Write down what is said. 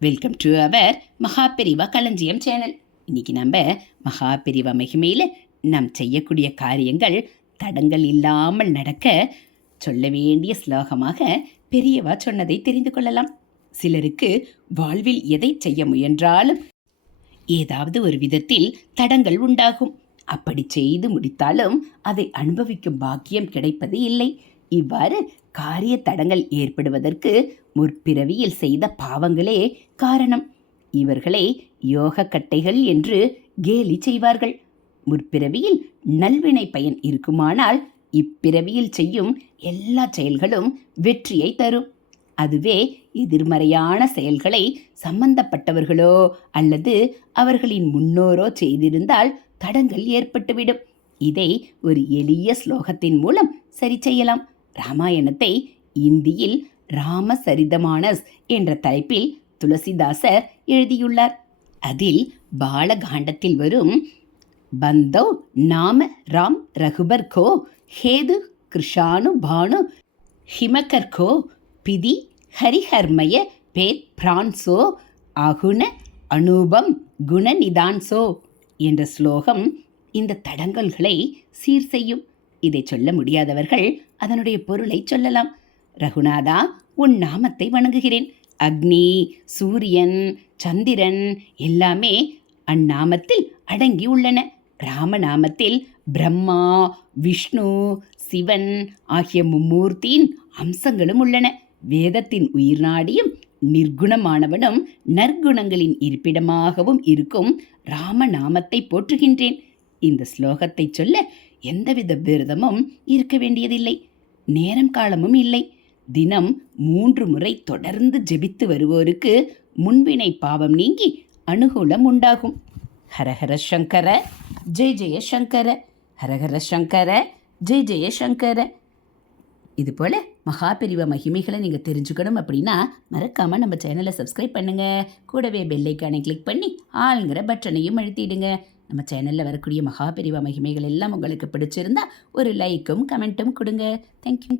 Welcome to our Maha Periyava களஞ்சியம் channel. இன்னைக்கு நம்ம மகாபெரிவா மகிமையில் நாம் செய்யக்கூடிய காரியங்கள் தடங்கள் இல்லாமல் நடக்க சொல்ல வேண்டிய ஸ்லோகமாக பெரியவா சொன்னதை தெரிந்து கொள்ளலாம். சிலருக்கு வாழ்வில் எதை செய்ய முயன்றாலும் ஏதாவது ஒரு விதத்தில் தடங்கள் உண்டாகும். அப்படி செய்து முடித்தாலும் அதை அனுபவிக்கும் பாக்கியம் கிடைப்பது இல்லை. இவ்வாறு காரிய தடங்கள் ஏற்படுவதற்கு முற்பிறவியில் செய்த பாவங்களே காரணம். இவர்களை யோக கட்டைகள் என்று கேலி செய்வார்கள். முற்பிறவியில் நல்வினை பயன் இருக்குமானால் இப்பிறவியில் செய்யும் எல்லா செயல்களும் வெற்றியை தரும். அதுவே எதிர்மறையான செயல்களை சம்பந்தப்பட்டவர்களோ அல்லது அவர்களின் முன்னோரோ செய்திருந்தால் தடங்கள் ஏற்பட்டுவிடும். இதை ஒரு எளிய ஸ்லோகத்தின் மூலம் சரி செய்யலாம். ராமாயணத்தை இந்தியில் ராமசரிதமானஸ் என்ற தலைப்பில் துளசிதாசர் எழுதியுள்ளார். அதில் பாலகாண்டத்தில் வரும் பந்தவ் நாம ராம் ரகுபர் கோ ஹேது கிருஷானு பானு ஹிமகர் கோ பிதி ஹரிஹர்மய பேத் பிரான்சோ அகுண அனூபம் குணநிதான்சோ என்ற ஸ்லோகம் இந்த தடங்கல்களை சீர் செய்யும். இதை சொல்ல முடியாதவர்கள் அதனுடைய பொருளை சொல்லலாம். ரகுநாதா, உன் நாமத்தை வணங்குகிறேன். அக்னி, சூரியன், சந்திரன் எல்லாமே அந்நாமத்தில் அடங்கி உள்ளன. ராமநாமத்தில் பிரம்மா, விஷ்ணு, சிவன் ஆகிய மும்மூர்த்தியின் அம்சங்களும் உள்ளன. வேதத்தின் உயிர் நாடியும் நிர்குணமானவனும் நற்குணங்களின் இருப்பிடமாகவும் இருக்கும் ராமநாமத்தை போற்றுகின்றேன். இந்த ஸ்லோகத்தை சொல்ல எந்தவித விரதமும் இருக்க வேண்டியதில்லை, நேரம் காலமும் இல்லை. தினம் 3 முறை தொடர்ந்து ஜெபித்து வருவோருக்கு முன்வினை பாவம் நீங்கி அனுகூலம் உண்டாகும். ஹரஹர சங்கர ஜெய ஜெய சங்கர, ஹரஹர சங்கர ஜெய ஜெய சங்கர. இதுபோல் மகாபெரிவா மகிமைகளை நீங்கள் தெரிஞ்சுக்கணும் அப்படின்னா மறக்காமல் நம்ம சேனலை சப்ஸ்கிரைப் பண்ணுங்கள். கூடவே பெல்லைக்கானை கிளிக் பண்ணி ஆளுங்கிற பட்டனையும் அழுத்திடுங்க. நம்ம சேனலில் வரக்கூடிய மகாபெரிவா மகிமைகள் எல்லாம் உங்களுக்கு பிடிச்சிருந்தா ஒரு லைக்கும் கமெண்ட்டும் கொடுங்க. தேங்க்யூ.